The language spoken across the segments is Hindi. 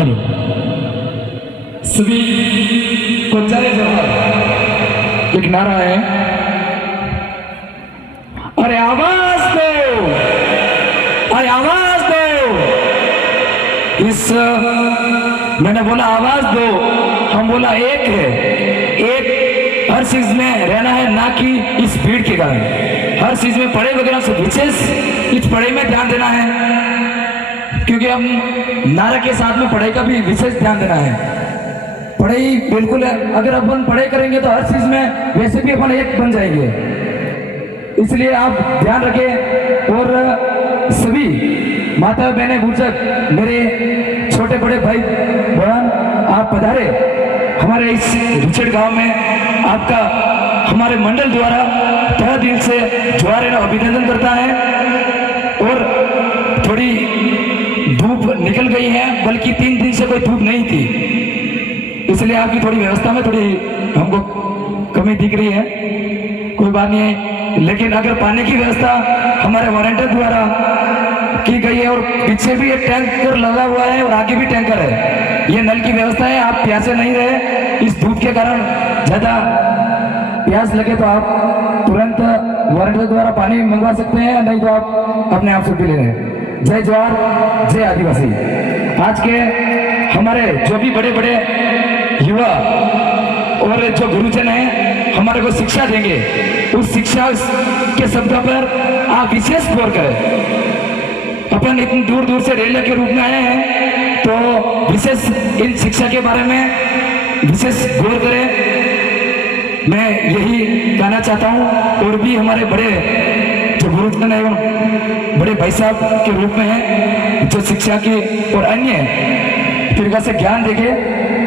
हेलो सभी को जय जोहार। एक नारा है, अरे आवाज दो, अरे आवाज दो। इस मैंने बोला आवाज दो, हम बोला एक है, एक हर चीज में रहना है, ना कि इस भीड़ के कारण। हर चीज में पढ़ाई वगैरह से विशेष इस पढ़ाई में ध्यान देना है, क्योंकि हम नारा के साथ में पढ़ाई का भी विशेष ध्यान देना है। पढ़ाई बिल्कुल है, अगर अपन पढ़ाई करेंगे तो हर चीज में वैसे भी अपन एक बन जाएंगे, इसलिए आप ध्यान रखें। और सभी माता बहने बुजुर्ग, मेरे छोटे बड़े भाई बहन, आप पधारे हमारे इस रिचर्ड गांव में। आपका हमारे मंडल द्वारा तहे दिल से जोहार अभिनंदन करता है। और थोड़ी धूप निकल गई है, बल्कि 3 दिन से कोई धूप नहीं थी, इसलिए आपकी थोड़ी व्यवस्था में थोड़ी हमको कमी दिख रही है। कोई बात नहीं है, लेकिन अगर पानी की व्यवस्था हमारे वॉलंटियर द्वारा की गई है, और पीछे भी एक टैंकर लगा हुआ है और आगे भी टैंकर है, ये नल की व्यवस्था है। आप प्यासे नहीं रहे, इस धूप के कारण ज्यादा प्यास लगे तो आप तुरंत वॉलंटियर द्वारा पानी मंगवा सकते हैं, नहीं तो आप अपने आप से पी ले रहे हैं। जय जवाहर, जय आदिवासी। आज के हमारे जो भी बड़े बड़े युवा और जो गुरुजन हैं हमारे को शिक्षा देंगे, उस शिक्षा के शब्दों पर आप विशेष गौर करें। अपन इतनी दूर दूर से रेलवे के रूप में आए हैं, तो विशेष इन शिक्षा के बारे में विशेष गौर करें, मैं यही कहना चाहता हूँ। और भी हमारे बड़े जो गुरुजन एवं बड़े भाई साहब के रूप में हैं, जो शिक्षा के और अन्य तरीका से ज्ञान देंगे,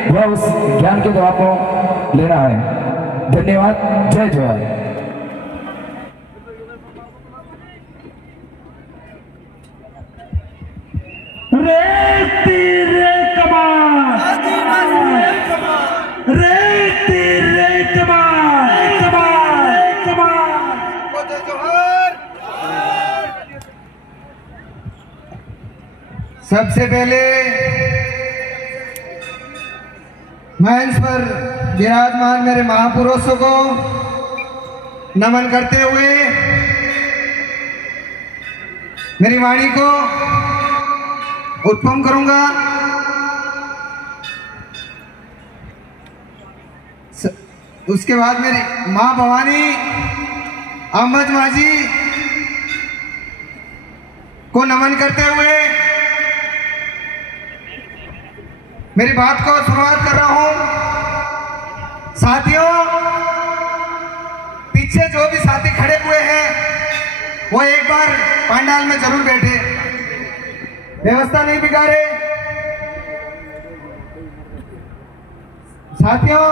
वह उस ज्ञान के द्वारा को लेना है। धन्यवाद, जय जोहार। रे तीरे कमान, रे तीरे कमान, कमान, कमान। सबसे पहले मंच पर विराजमान मेरे महापुरुषों को नमन करते हुए मेरी वाणी को उत्पन्न करूंगा। उसके बाद मेरी माँ भवानी अहमद माझी को नमन करते हुए मेरी बात को शुरुआत कर रहा हूं। साथियों, पीछे जो भी साथी खड़े हुए हैं वो एक बार पंडाल में जरूर बैठे, व्यवस्था नहीं बिगाड़े। साथियों,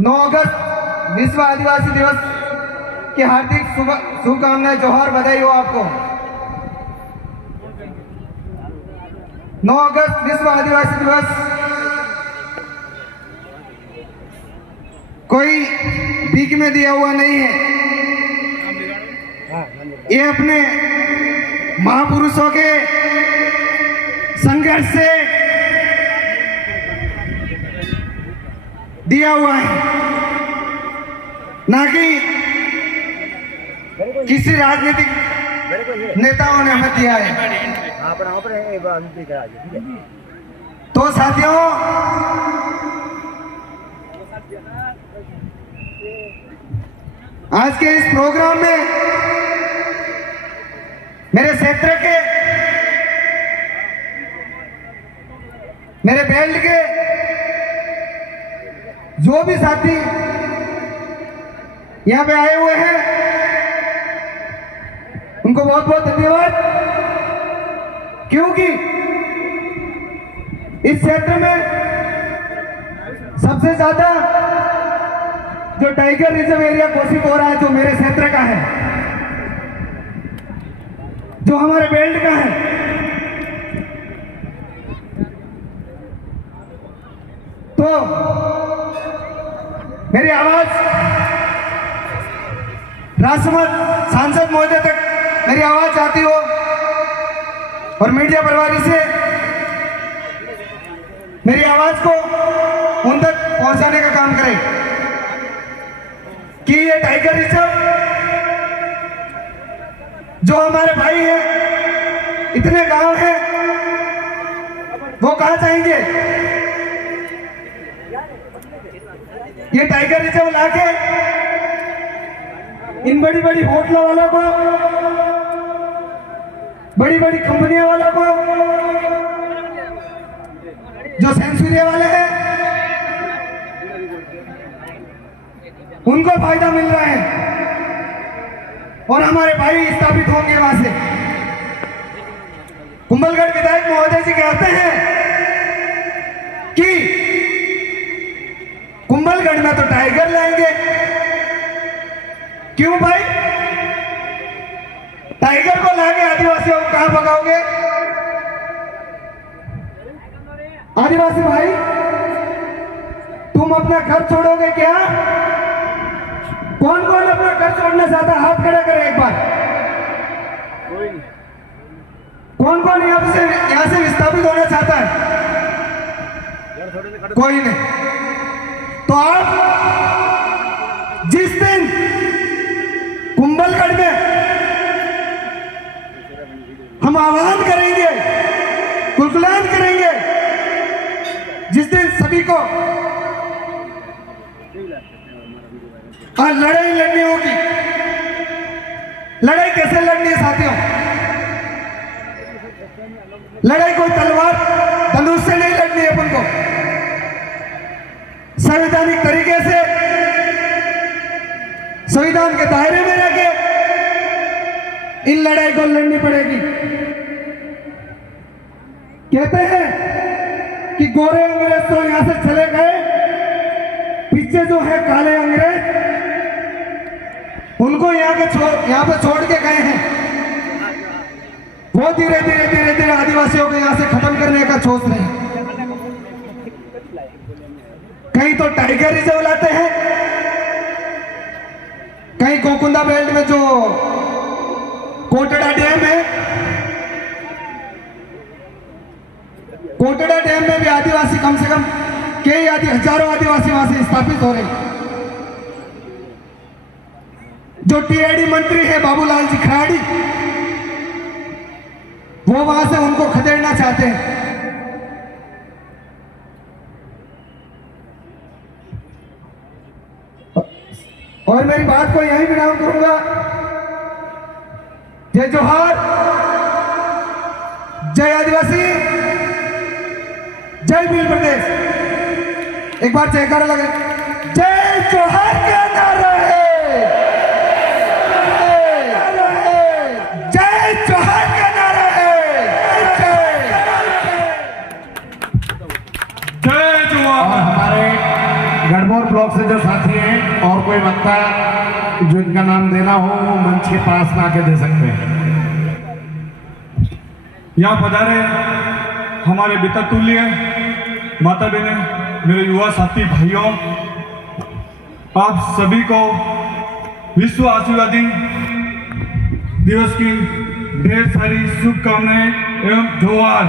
9 अगस्त विश्व आदिवासी दिवस की हार्दिक शुभकामनाएं, जोहार, बधाई हो आपको। 9 अगस्त विश्व आदिवासी दिवस कोई भीख में दिया हुआ नहीं है, ये अपने महापुरुषों के संघर्ष से दिया हुआ है, ना कि किसी राजनीतिक नेताओं ने हमें दिया है। तो साथियों, आज के इस प्रोग्राम में मेरे क्षेत्र के, मेरे बेल्ट के जो भी साथी यहाँ पे आए हुए हैं, उनको बहुत बहुत धन्यवाद। क्योंकि इस क्षेत्र में सबसे ज्यादा जो टाइगर रिजर्व एरिया घोषित हो रहा है, जो मेरे क्षेत्र का है, जो हमारे बेल्ट का है, तो मेरी आवाज राष्ट्रपति सांसद महोदय तक मेरी आवाज जाती हो, और मीडिया प्रभारी से मेरी आवाज को उन तक पहुंचाने का काम करें कि ये टाइगर रिजर्व जो हमारे भाई हैं, इतने गांव हैं, वो कहां जाएंगे? ये टाइगर रिजर्व लाके इन बड़ी बड़ी होटलों वालों को, बड़ी बड़ी कंपनियों वालों को, जो सेंचुरी वाले हैं, उनको फायदा मिल रहा है और हमारे भाई स्थापित होंगे वहां से। कुंभलगढ़ विधायक महोदय जी कहते हैं कि कुंभलगढ़ में तो टाइगर लाएंगे। क्यों भाई? टाइगर को लाके आदिवासियों को कहां भगाओगे? आदिवासी भाई, तुम अपना घर छोड़ोगे क्या? कौन कौन अपना घर छोड़ना चाहता है? हाथ खड़ा करे एक बार। कौन कौन यहां से विस्थापित होना चाहता है? कोई नहीं। तो आप जिस दिन कुंभलगढ़ में हम आह्वान करेंगे, कुलकुलान करेंगे, जिस दिन सभी को लड़ाई लड़नी होगी। लड़ाई कैसे लड़नी है साथियों? लड़ाई कोई तलवार बंदूक से नहीं लड़नी है अपन को। संवैधानिक तरीके से संविधान के दायरे में रह के इन लड़ाई को लड़नी पड़ेगी। कहते हैं कि गोरे अंग्रेज तो यहां से चले गए, पीछे जो है काले अंग्रेज, उनको यहाँ पे छोड़ के गए हैं। वो धीरे धीरे धीरे धीरे आदिवासियों को यहां से खत्म करने का सोच रहे हैं। कहीं तो टाइगर रिजर्व लाते हैं, कहीं गोकुंदा बेल्ट में जो कोटड़ा डैम है, कोटड़ा डैम में भी आदिवासी कम से कम कई हजारों आदिवासी वहां से स्थापित हो रहे हैं। जो टीआईडी मंत्री है बाबूलाल जी खराड़ी, वो वहां से उनको खदेड़ना चाहते हैं। और मेरी बात को यहीं विराम करूंगा। जय जोहार, जय आदिवासी, जय भील प्रदेश। एक बार जयकारा लगे। जय जोहार का नारा है, जय जोहार का नारा है, जय जोहार। और हमारे गढ़बोर ब्लॉक से जो साथी हैं और कोई वक्ता जो इनका नाम देना हो वो मंच के पास में आके दे सकते हैं। यहाँ पधारे हमारे विततुल्य माता बहने, मेरे युवा साथी भाइयों, आप सभी को विश्व आदिवासी दिवस की ढेर सारी शुभकामनाएं एवं जोहार।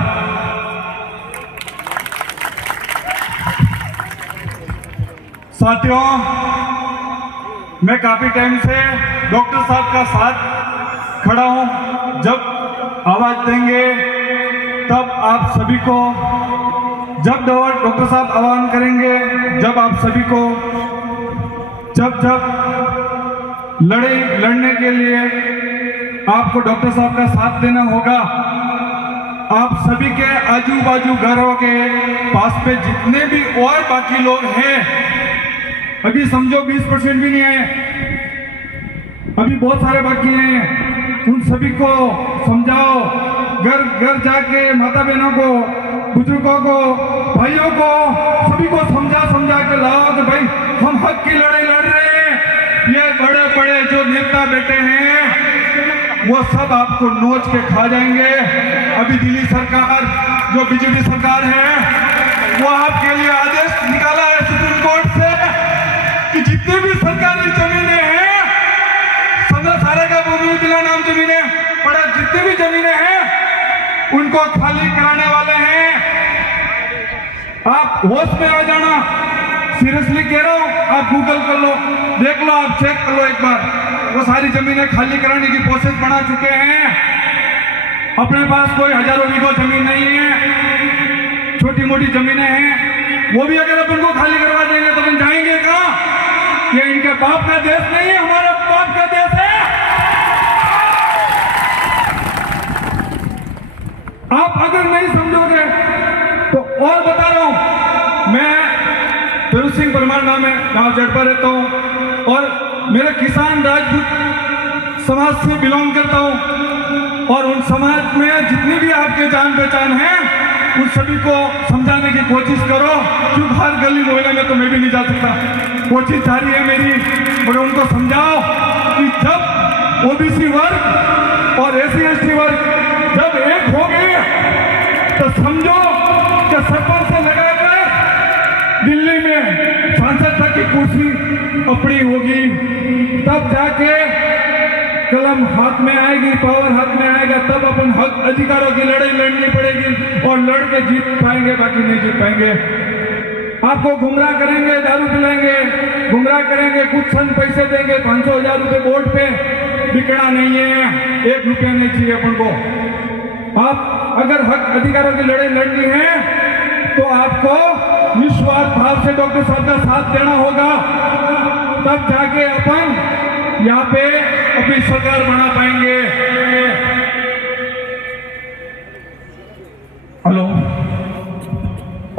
साथियों, मैं काफी टाइम से डॉक्टर साहब का साथ खड़ा हूं। जब आवाज देंगे तब आप सभी को, जब डॉक्टर साहब आह्वान करेंगे, जब आप सभी को जब लड़ाई लड़ने के लिए आपको डॉक्टर साहब का साथ देना होगा। आप सभी के आजू बाजू घरों के पास पे जितने भी और बाकी लोग हैं, अभी समझो 20% भी नहीं आए, अभी बहुत सारे बाकी हैं, उन सभी को समझाओ। घर घर जाके माता बहनों को, बुजुर्गों को, भाइयों को, सभी को समझा के लाओ कि भाई हम हक की लड़ाई लड़ रहे हैं। ये बड़े बड़े जो नेता बैठे हैं वो सब आपको नोच के खा जाएंगे। अभी दिल्ली सरकार, जो बीजेपी सरकार है, वो आपके लिए आदेश निकाला है सुप्रीम कोर्ट से कि जितनी भी सरकारी जमीनें हैं, सारे का भूमि जिला नाम जमीनें पड़ा, जितनी भी जमीनें हैं उनको खाली कराने वाले हैं। आप होश में आ जाना, सीरियसली कह रहा हूं। आप गूगल कर लो, देख लो, आप चेक कर लो एक बार। वो सारी जमीनें खाली कराने की प्रोसेस बना चुके हैं। अपने पास कोई हजारों बीघा जमीन नहीं है, छोटी मोटी जमीनें हैं। वो भी अगर अपन को खाली करवा देंगे तो अपन जाएंगे कहाँ? ये इनके बाप का देश नहीं है, हमारा बाप का देश है। आप अगर नहीं समझोगे तो और बता रहा हूं, मैं फिरोज सिंह परमार नाम है, गांव जड़पा रहता हूं और मेरा किसान राजपूत समाज से बिलोंग करता हूं। और उन समाज में जितनी भी आपके जान पहचान है उन सभी को समझाने की कोशिश करो, क्योंकि हर गली मोहल्ले में तो मैं भी नहीं जा सकता। कोशिश जारी है मेरी, मगर उनको समझाओ कि जब ओबीसी वर्ग और SC/ST वर्ग जब एक हो गए तो समझो कि सरपंच से लगाकर दिल्ली में सांसद तक की कुर्सी अपनी होगी, तब जाके कलम हाथ में आएगी, पावर हाथ में आएगा, तब अपन हक अधिकारों की लड़ाई लड़नी पड़ेगी और लड़ के जीत पाएंगे, बाकी नहीं जीत पाएंगे। आपको गुमराह करेंगे, दारू पिलाएंगे, गुमराह करेंगे, कुछ सन पैसे देंगे, 500,000 रुपए वोट पे, बिकना नहीं है, 1 रुपया नहीं चाहिए अपन को। आप अगर हक अधिकारों की लड़ाई लड़नी है तो आपको निस्वार्थ भाव से डॉक्टर साहब का साथ देना होगा, तब जाके अपन यहाँ पे अपनी सरकार बना पाएंगे। हेलो।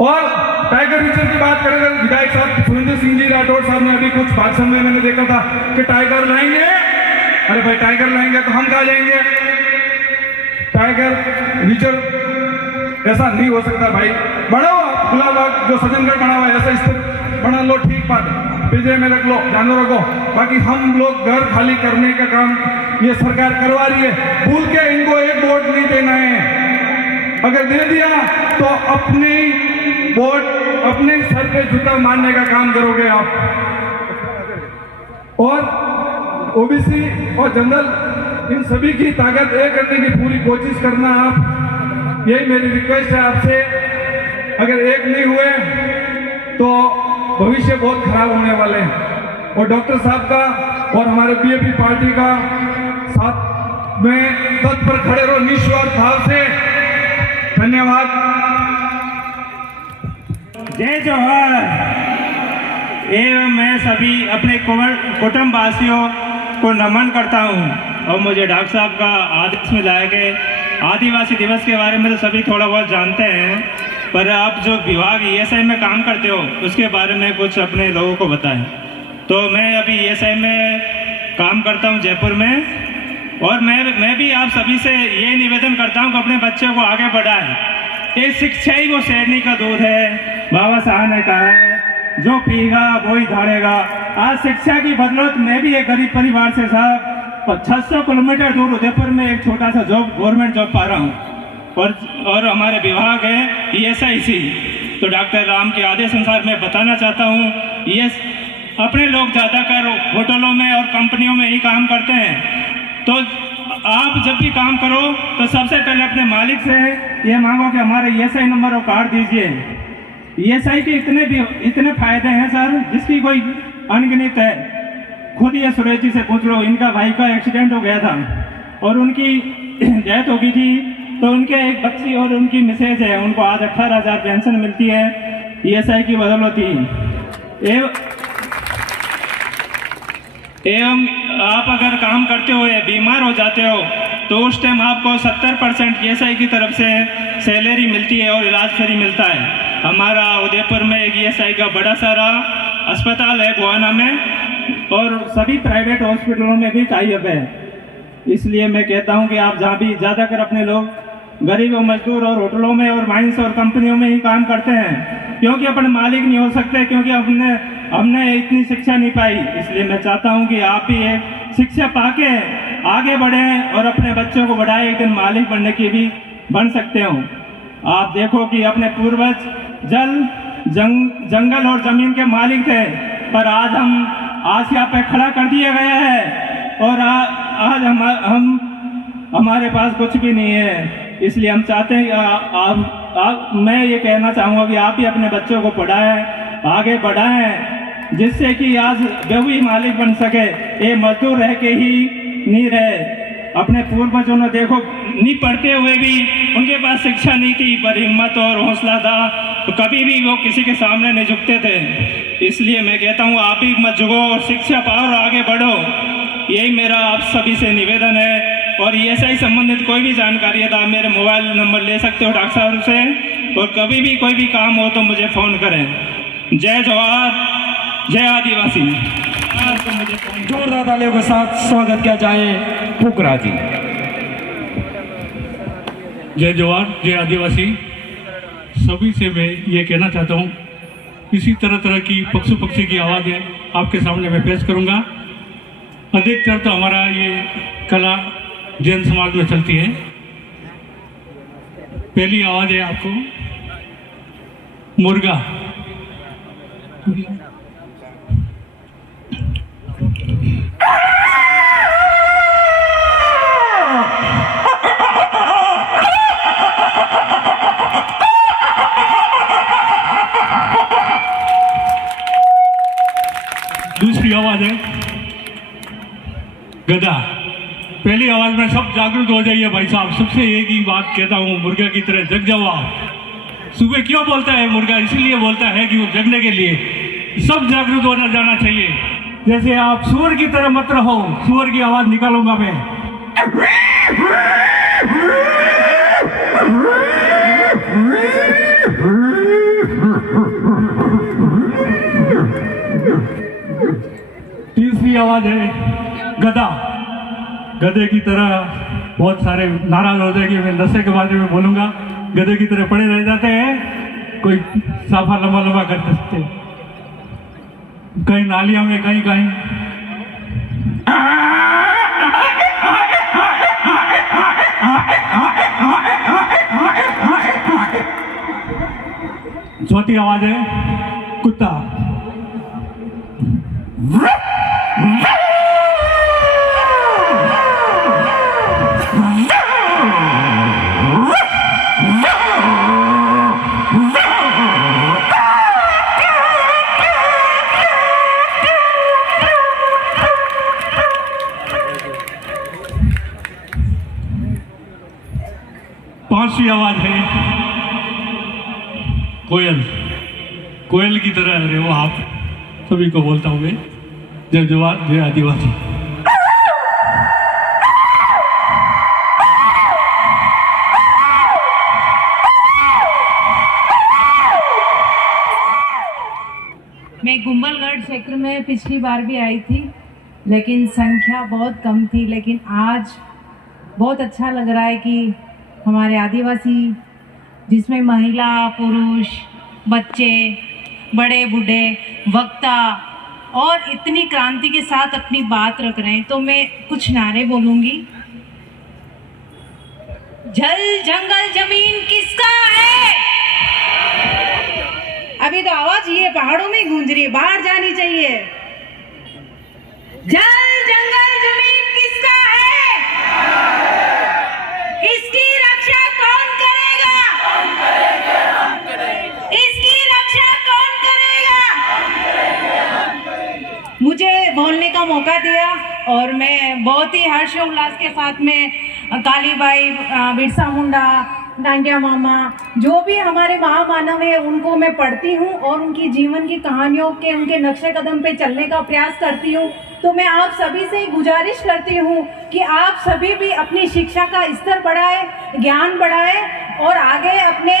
और टाइगर रिजर्व की बात करें, विधायक साहब सुरेंद्र सिंह जी राठौड़ साहब ने अभी कुछ भाषण में मैंने देखा था कि टाइगर लाएंगे। अरे भाई, टाइगर लाएंगे तो हम कहाँ जाएंगे? टाइगर रिजर्व ऐसा नहीं हो सकता भाई। बढ़ाओ गुलाबबाग जो सज्जनगढ़ बना हुआ है, ऐसा स्थित बना लो, ठीक बात है, पिंजरे में रख लो, जानवरों को। बाकी हम लोग घर खाली करने का काम ये सरकार करवा रही है। भूल के इनको 1 वोट नहीं देना है, अगर दे दिया तो अपने वोट अपने सर पे जूता मारने का काम करोगे आप। और ओबीसी और जनरल इन सभी की ताकत एक करने की पूरी कोशिश करना आप, यही मेरी रिक्वेस्ट है आपसे। अगर एक नहीं हुए तो भविष्य बहुत खराब होने वाले हैं। और डॉक्टर साहब का और हमारे बीजेपी पार्टी का साथ में तत्पर खड़े रहो निस्वार्थ भाव से। धन्यवाद। जय जवाहर। एवं मैं सभी अपने कुटुंबवासियों को नमन करता हूं। और मुझे डॉक्टर साहब का आदेश में लाए गए आदिवासी दिवस के बारे में तो सभी थोड़ा बहुत जानते हैं, पर आप जो विभाग ESI में काम करते हो उसके बारे में कुछ अपने लोगों को बताएं। तो मैं अभी ESI में काम करता हूं जयपुर में, और मैं भी आप सभी से ये निवेदन करता हूं कि अपने बच्चों को आगे बढ़ाएं। ये शिक्षा ही वो शेरनी का दूध है, बाबा साहब ने कहा है, जो पीगा वो ही झाड़ेगा। आज शिक्षा की बदौलत मैं भी एक गरीब परिवार से साहब 600 किलोमीटर दूर उदयपुर में एक छोटा सा जॉब, गवर्नमेंट जॉब पा रहा हूँ। और हमारे विभाग है ESIC। तो डॉक्टर राम के आदेश अनुसार मैं बताना चाहता हूँ, ये अपने लोग ज़्यादातर होटलों में और कंपनियों में ही काम करते हैं। तो आप जब भी काम करो तो सबसे पहले अपने मालिक से ये मांगो कि हमारे ESI नंबर और कार्ड दीजिए। ESI के इतने फायदे हैं सर, जिसकी कोई अनगिनत है। खुद ये सुरेश जी से पूछ लो, इनका भाई का एक्सीडेंट हो गया था और उनकी डेथ हो गई थी, तो उनके एक बच्ची और उनकी मिसेज है, उनको आज 18,000 पेंशन मिलती है ESI की बदौलत ही। एवं आप अगर काम करते हुए बीमार हो जाते हो तो उस टाइम आपको 70% ESI की तरफ से सैलरी मिलती है और इलाज फ्री मिलता है। हमारा उदयपुर में एक ESI का बड़ा सारा अस्पताल है गोवाना में, और सभी प्राइवेट हॉस्पिटलों में भी टाई अप है। इसलिए मैं कहता हूं कि आप जहाँ भी ज़्यादातर अपने लोग गरीब और मजदूर और होटलों में और माइंस और कंपनियों में ही काम करते हैं, क्योंकि अपने मालिक नहीं हो सकते, क्योंकि हमने इतनी शिक्षा नहीं पाई। इसलिए मैं चाहता हूं कि आप भी एक शिक्षा पाके आगे बढ़ें और अपने बच्चों को बढ़ाएं, एक दिन मालिक बनने की भी बन सकते हो। आप देखो कि अपने पूर्वज जंगल और जमीन के मालिक थे, पर आज हम आसिया पे खड़ा कर दिया गया है और आज हमारे पास कुछ भी नहीं है। इसलिए हम चाहते हैं कि मैं ये कहना चाहूँगा कि आप भी अपने बच्चों को पढ़ाएं, आगे बढ़ाएं, जिससे कि आज वे भी मालिक बन सके। ये मजदूर रह के ही नहीं रहे। अपने पूर्वजों ने देखो, नहीं पढ़ते हुए भी उनके पास शिक्षा नहीं थी, पर हिम्मत और हौसला था, तो कभी भी वो किसी के सामने नहीं झुकते थे। इसलिए मैं कहता हूँ आप भी मत झुको और शिक्षा पाओ और आगे बढ़ो। यही मेरा आप सभी से निवेदन है। और ऐसा ही संबंधित कोई भी जानकारी है तो आप मेरे मोबाइल नंबर ले सकते हो डॉक्टर साहब से, और कभी भी कोई भी काम हो तो मुझे फ़ोन करें। जय जवाहर, जय आदिवासी। जोरदार तालियों के साथ स्वागत किया जाए फुकरा जी। जय जवान, जय आदिवासी। सभी से मैं ये कहना चाहता हूँ, इसी तरह की पशु पक्षी की आवाज़ें आपके सामने मैं पेश करूँगा। अधिकतर तो हमारा ये कला जैन समाज में चलती है। पहली आवाज़ है आपको मुर्गा। दूसरी आवाज है गधा। पहली आवाज में सब जागरूक हो जाइए भाई साहब। सबसे एक ही बात कहता हूँ, मुर्गा की तरह जग जाओ आप। सुबह क्यों बोलता है मुर्गा? इसलिए बोलता है कि वो जगने के लिए सब जागरूक होना जाना चाहिए। जैसे आप सुअर की तरह मत रहो। सुअर की आवाज निकालूंगा मैं। तीसरी आवाज है गधा। गधे की तरह बहुत सारे नाराज हो जाएंगे, मैं नशे के बारे में बोलूंगा। गधे की तरह पड़े रह जाते हैं, कोई साफा लंबा लंबा कर सकते, कहीं नालियों में, कहीं कहीं। चौथी आवाज है कुत्ता। पांचवी आवाज है कोयल। कोयल की तरह अरे वो आप सभी को बोलता हूँ मैं। जय जवान, जय आदिवासी। मैं गुम्बलगढ़ क्षेत्र में पिछली बार भी आई थी, लेकिन संख्या बहुत कम थी। लेकिन आज बहुत अच्छा लग रहा है कि हमारे आदिवासी, जिसमें महिला, पुरुष, बच्चे, बड़े बूढ़े, वक्ता और इतनी क्रांति के साथ अपनी बात रख रहे हैं, तो मैं कुछ नारे बोलूँगी। जल जंगल जमीन किसका है? अभी तो आवाज ये पहाड़ों में गूंज रही है, बाहर जानी चाहिए। जल जंगल जमीन किसका है? इसकी रक्षा कौन करेगा? इसकी रक्षा कौन करेगा? मुझे बोलने का मौका दिया और मैं बहुत ही हर्षोल्लास के साथ में कालीबाई, बिरसा मुंडा, डांडिया मामा, जो भी हमारे महामानव है, उनको मैं पढ़ती हूँ और उनकी जीवन की कहानियों के, उनके नक्शे कदम पे चलने का प्रयास करती हूँ। तो मैं आप सभी से गुजारिश करती हूँ कि आप सभी भी अपनी शिक्षा का स्तर बढ़ाएं, ज्ञान बढ़ाएं और आगे अपने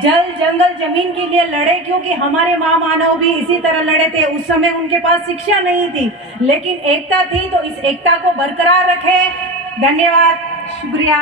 जल जंगल जमीन के लिए लड़े, क्योंकि हमारे महामानव भी इसी तरह लड़े थे। उस समय उनके पास शिक्षा नहीं थी, लेकिन एकता थी। तो इस एकता को बरकरार रखें। धन्यवाद, शुक्रिया।